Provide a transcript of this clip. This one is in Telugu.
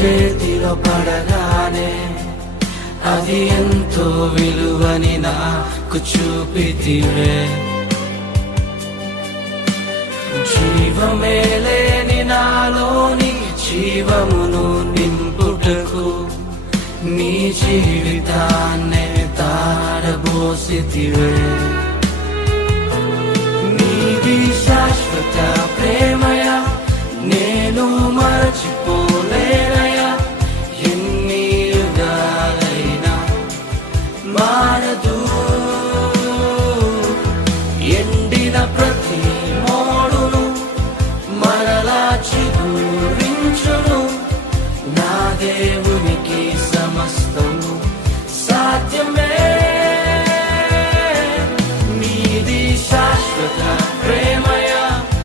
చేతిలో పడగానే అది ఎంతో విలువని నాకు చూపితివే. జీవమే లేని నాలోని జీవమును నింపుటకు నీ జీవితాన్నే తారబోసితివే. నీది శాశ్వత ప్రేమయ నేను మరచిపోలేనయా. ఎన్ని యుగాలైనా మారదు. ఎండిన ప్రతి మోడును మరలా చిగురించును నా దేవుడు.